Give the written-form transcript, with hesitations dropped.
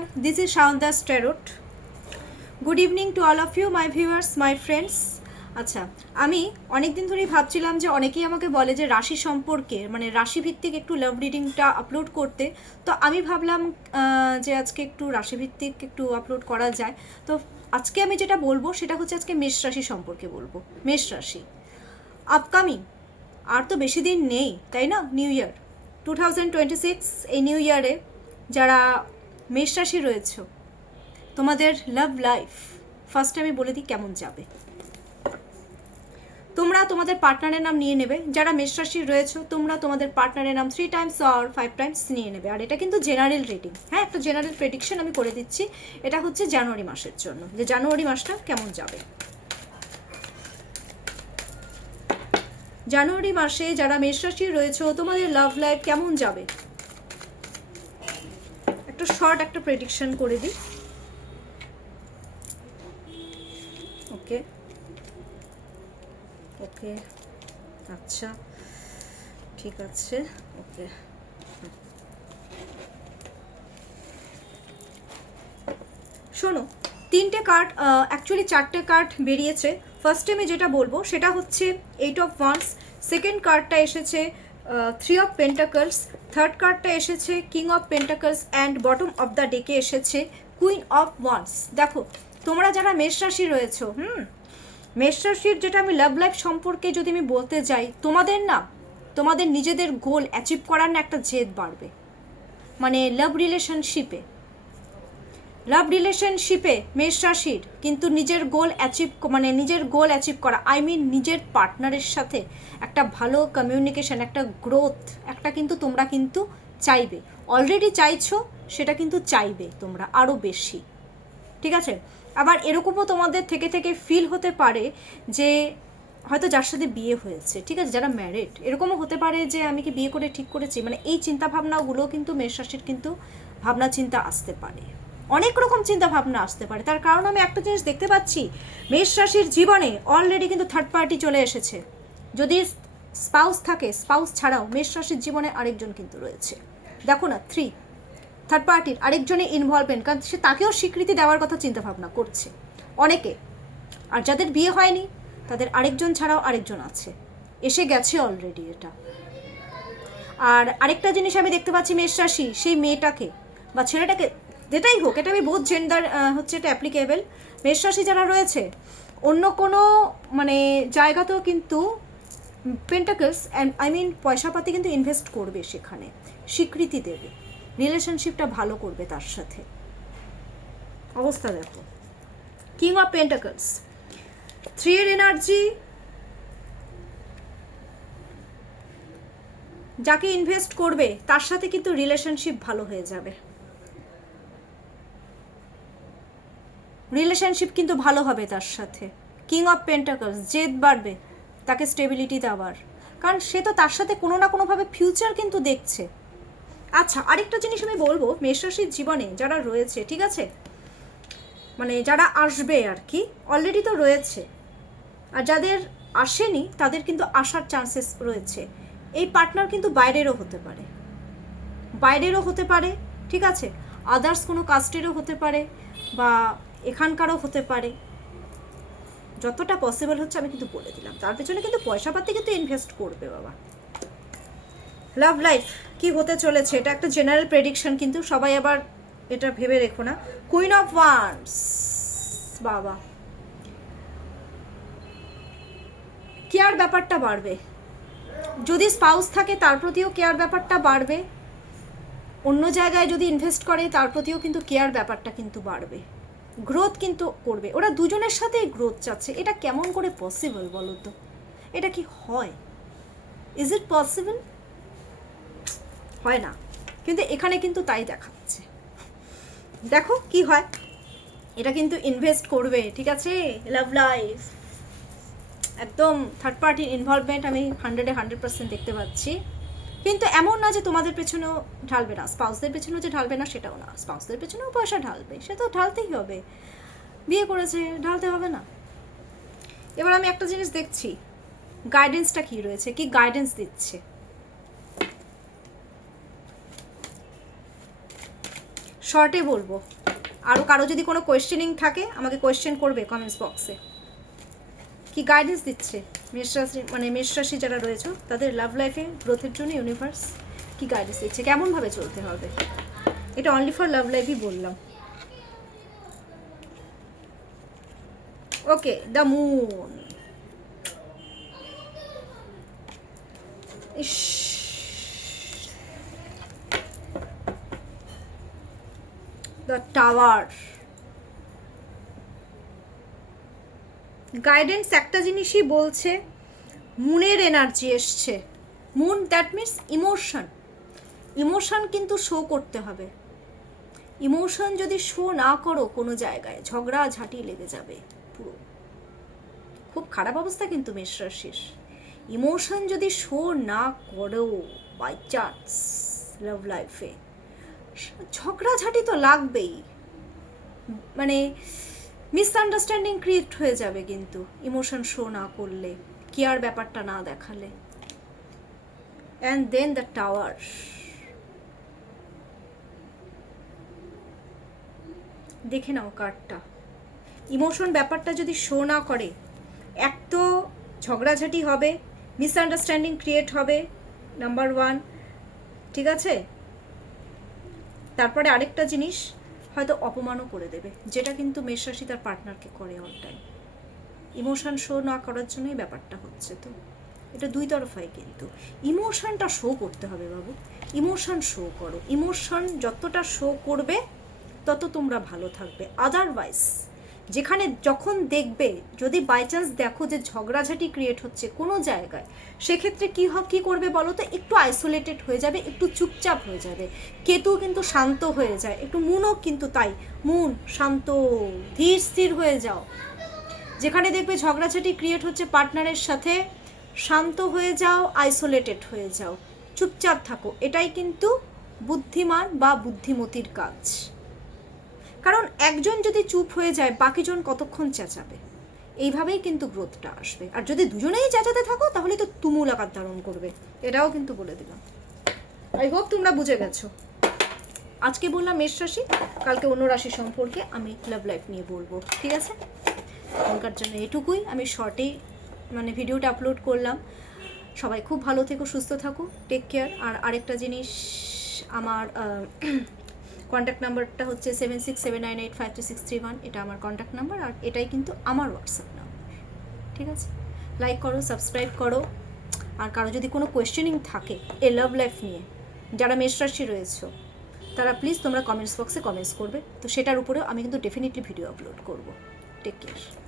everyone, this is Shaundas Tarot. Good evening to all of you, my viewers, my friends. আচ্ছা, আমি অনেক দিন ধরেই ভাবছিলাম যে অনেকেই আমাকে বলে যে রাশি সম্পর্কে মানে রাশিভিত্তিক একটু লাভ রিডিংটা আপলোড করতে। তো আমি ভাবলাম যে আজকে একটু রাশিভিত্তিক একটু আপলোড করা যায়। তো আজকে আমি যেটা বলবো সেটা হচ্ছে আজকে মেষ রাশি সম্পর্কে বলবো। মেষ রাশি আপকামিং আর তো বেশি দিন নেই, তাই না? নিউ ইয়ার 2026, এই নিউ ইয়ারে যারা মেষ রাশি রয়েছে তোমাদের লাভ লাইফ ফার্স্ট আমি বলে দিই কেমন যাবে। তোমরা তোমাদের পার্টনারের নাম নিয়ে নেবে। যারা মেষ রাশি রয়েছে তোমরা তোমাদের পার্টনারের নাম 3 টাইমস অর 5 টাইমস নিয়ে নেবে। আর এটা কিন্তু জেনারেল রিডিং, হ্যাঁ, একটা জেনারেল প্রেডিকশন আমি করে দিচ্ছি। এটা হচ্ছে জানুয়ারি মাসের জন্য, যে জানুয়ারি মাসটা কেমন যাবে। জানুয়ারি মাসে যারা মেষ রাশি রয়েছে তোমাদের লাভ লাইফ কেমন যাবে একটা শর্ট একটা প্রেডিকশন করে দিই। ওকে ওকে, আচ্ছা ঠিক আছে, ওকে। শোনো, তিনটে কার্ড, অ্যাকচুয়ালি চারটে কার্ড বেরিয়েছে। ফার্স্টে আমি যেটা বলবো সেটা হচ্ছে 8 অফ ওয়ান্স, সেকেন্ড কার্ডটা এসেছে 3 অফ পেন্টাকলস, থার্ড কার্ডটা এসেছে king of pentacles and bottom of the ডেকে এসেছে কুইন অফ ওয়ান্স। দেখো তোমরা যারা মেষ রাশি রয়েছো, মেষ রাশির যেটা আমি লাভ লাইফ সম্পর্কে যদি আমি বলতে যাই, তোমাদের নিজেদের গোল অ্যাচিভ করার না একটা জেদ বাড়বে। মানে লাভ রিলেশনশিপে মেষ রাশির কিন্তু নিজের গোল অ্যাচিভ করা, আই মিন নিজের পার্টনারের সাথে একটা ভালো কমিউনিকেশন, একটা গ্রোথ, একটা কিন্তু তোমরা কিন্তু চাইবে, অলরেডি চাইছো, সেটা কিন্তু চাইবে তোমরা আরও বেশি, ঠিক আছে? আবার এরকমও তোমাদের থেকে ফিল হতে পারে যে হয়তো যার সাথে বিয়ে হয়েছে, ঠিক আছে, যারা ম্যারিড, এরকমও হতে পারে যে আমি কি বিয়ে করে ঠিক করেছি। মানে এই চিন্তাভাবনাগুলো কিন্তু মেষ রাশির কিন্তু ভাবনা চিন্তা আসতে পারে, অনেক রকম চিন্তা ভাবনা আসতে পারে। তার কারণ আমি একটা জিনিস দেখতে পাচ্ছি, মেষ রাশির জীবনে অলরেডি কিন্তু থার্ড পার্টি চলে এসেছে। যদি স্পাউস থাকে, স্পাউস ছাড়াও মেষ রাশির জীবনে আরেকজন কিন্তু রয়েছে। দেখো না, থার্ড পার্টির আরেকজনে ইনভলভমেন্ট, কারণ সে তাকেও স্বীকৃতি দেওয়ার কথা চিন্তা ভাবনা করছে অনেকে। আর যাদের বিয়ে হয়নি তাদের আরেকজন ছাড়াও আরেকজন আছে, এসে গেছে অলরেডি এটা। আর আরেকটা জিনিস আমি দেখতে পাচ্ছি, মেষ রাশি সেই মেয়েটাকে বা ছেলেটাকে, যেটাই হোক, এটা আমি বোথ জেন্ডার হচ্ছে এটা অ্যাপ্লিকেবল। মেষ রাশি যারা রয়েছে অন্য কোনো মানে জায়গাতেও কিন্তু পেন্টাকলস অ্যান্ড আই মিন পয়সাপাতি কিন্তু ইনভেস্ট করবে, সেখানে স্বীকৃতি দেবে, রিলেশনশিপটা ভালো করবে তার সাথে। অবস্থা দেখো, কিং অফ পেন্টাকলস, 3 এর এনার্জি, যাকে ইনভেস্ট করবে তার সাথে কিন্তু রিলেশনশিপ ভালো হয়ে যাবে, রিলেশনশিপ কিন্তু ভালো হবে তার সাথে। কিং অফ পেন্টাকলস, জেদ বাড়বে তাকে স্টেবিলিটি দেওয়ার, কারণ সে তো তার সাথে কোনো না কোনোভাবে ফিউচার কিন্তু দেখছে। আচ্ছা, আরেকটা জিনিস আমি বলবো, মেষ রাশির জীবনে যারা রয়েছে, ঠিক আছে, মানে যারা আসবে আর কি, অলরেডি তো রয়েছে, আর যাদের আসেনি তাদের কিন্তু আসার চান্সেস রয়েছে। এই পার্টনার কিন্তু বাইরেরও হতে পারে, ঠিক আছে, আদার্স কোনো কাস্টেরও হতে পারে বা এখানকারও হতে পারে। যতটা পসিবল হচ্ছে আমি কিন্তু বলে দিলাম, তার পেছনে কিন্তু পয়সাপাতি কিন্তু ইনভেস্ট করবে বাবা। লাভ লাইফ কি হতে চলেছে এটা একটা জেনারেল প্রেডিকশন, কিন্তু সবাই আবার এটা ভেবে রেখো না। কুইন অফ ওয়ান্স, বাবা, কেয়ার ব্যাপারটা বাড়বে। যদি স্পাউস থাকে তার প্রতিও কেয়ার ব্যাপারটা বাড়বে, অন্য জায়গায় যদি ইনভেস্ট করে তার প্রতিও কিন্তু কেয়ার ব্যাপারটা কিন্তু বাড়বে, গ্রোথ কিন্তু করবে। ওরা দুজনের সাথেই গ্রোথ চাচ্ছে। এটা কেমন করে পসিবল বলো তো? এটা কি হয়? Is it possible? হয় না, কিন্তু এখানে কিন্তু তাই দেখাচ্ছে। দেখো কি হয়, এটা কিন্তু ইনভেস্ট করবে, ঠিক আছে। লাভ লাইফ একদম থার্ড পার্টির ইনভলভমেন্ট আমি 100% দেখতে পাচ্ছি। কিন্তু এমন না যে তোমাদের পেছনেও ঢালবে না, স্পাউসদের পেছনেও যে ঢালবে না সেটাও না, স্পাউসদের পেছনেও পয়সা ঢালবে, সে তো ঢালতেই হবে, বিয়ে করেছে, ঢালতে হবে না। এবার আমি একটা জিনিস দেখছি, গাইডেন্সটা কি রয়েছে, কি গাইডেন্স দিচ্ছে। শর্টে বলবো। আরও কারো যদি কোনো কোয়েশ্চেনিং থাকে আমাকে কোয়েশ্চেন করবে কমেন্টস বক্সে। কি গাইডেন্স দিচ্ছে মেষ রাশি, মানে মেষ রাশি যারা রয়েছে তাদের লাভ লাইফে গ্রোথের জন্য ইউনিভার্স কি গাইডেন্স দিচ্ছে, কেমনভাবে চলতে হবে? এটা অনলি ফর লাভ লাইফই বললাম। Okay, the moon. Is, the tower. Guidance একটা জিনিসই বলছে, মুনের এনার্জি এসছে। Moon that means emotion. Emotion কিন্তু শো করতে হবে। ইমোশন যদি শো না করো কোনো জায়গায় ঝগড়া ঝাঁটি লেগে যাবে পুরো। খুব খারাপ অবস্থা কিন্তু মেষ রাশির। ইমোশন যদি শো না করো বাই চান্স লাভ লাইফে, ঝগড়াঝাটি তো লাগবেই, মানে মিসআন্ডারস্ট্যান্ডিং ক্রিয়েট হয়ে যাবে কিন্তু ইমোশন শো না করলে, কেয়ার ব্যাপারটা না দেখালে। And then the tower. দেখে নাও কার্ডটা। ইমোশন ব্যাপারটা যদি শো না করে, এক তো ঝগড়াঝাটি হবে, মিসআন্ডারস্ট্যান্ডিং ক্রিয়েট হবে, নাম্বার 1, ঠিক আছে? তারপরে আরেকটা জিনিস, হয়তো অপমানও করে দেবে, যেটা কিন্তু মেষ রাশি তার পার্টনারকে করে অল টাইম। ইমোশন শো না করার জন্যই ব্যাপারটা হচ্ছে। তো এটা দুই তরফাই, কিন্তু ইমোশনটা শো করতে হবে বাবু। ইমোশন শো করো। ইমোশন যতটা শো করবে তত তোমরা ভালো থাকবে। আদারওয়াইজ যেখানে যখন দেখবে, যদি বাই চান্স দেখো যে ঝগড়াঝাটি ক্রিয়েট হচ্ছে কোনো জায়গায়, সেক্ষেত্রে কী করবে বলো তো? একটু আইসোলেটেড হয়ে যাবে, একটু চুপচাপ হয়ে যাবে। কেতু কিন্তু শান্ত হয়ে যায়, একটু মুনও কিন্তু তাই। মুন শান্ত, ধীর স্থির হয়ে যাও। যেখানে দেখবে ঝগড়াঝাটি ক্রিয়েট হচ্ছে পার্টনারের সাথে, শান্ত হয়ে যাও, আইসোলেটেড হয়ে যাও, চুপচাপ থাকো। এটাই কিন্তু বুদ্ধিমান বা বুদ্ধিমতির কাজ। কারণ একজন যদি চুপ হয়ে যায়, বাকিজন কতক্ষণ চেঁচাবে? এইভাবেই কিন্তু গ্রোথটা আসবে। আর যদি দুজনেই চেঁচাতে থাকো তাহলে তো তুমুল আকার ধারণ করবে, এটাও কিন্তু বলে দিলাম। আই হোপ তোমরা বুঝে গেছো। আজকে বললাম মেষ রাশি, কালকে অন্য রাশি সম্পর্কে আমি লাভ লাইফ নিয়ে বলবো, ঠিক আছে? এখনকার জন্য এটুকুই। আমি শর্টেই মানে ভিডিওটা আপলোড করলাম। সবাই খুব ভালো থেকো, সুস্থ থাকো, টেক কেয়ার। আর আরেকটা জিনিস, আমার কন্ট্যাক্ট নাম্বারটা হচ্ছে 7679853631। এটা আমার কন্ট্যাক্ট নাম্বার, আর এটাই কিন্তু আমার হোয়াটসঅ্যাপ নাম্বার, ঠিক আছে? লাইক করো, সাবস্ক্রাইব করো। আর কারো যদি কোনো কোয়েশ্চেনিং থাকে এ লাভ লাইফ নিয়ে, যারা মেষ রাশি রয়েছে তারা প্লিজ তোমরা কমেন্টস বক্সে কমেন্টস করবে। তো সেটার উপরেও আমি কিন্তু ডেফিনেটলি ভিডিও আপলোড করবো। Take care.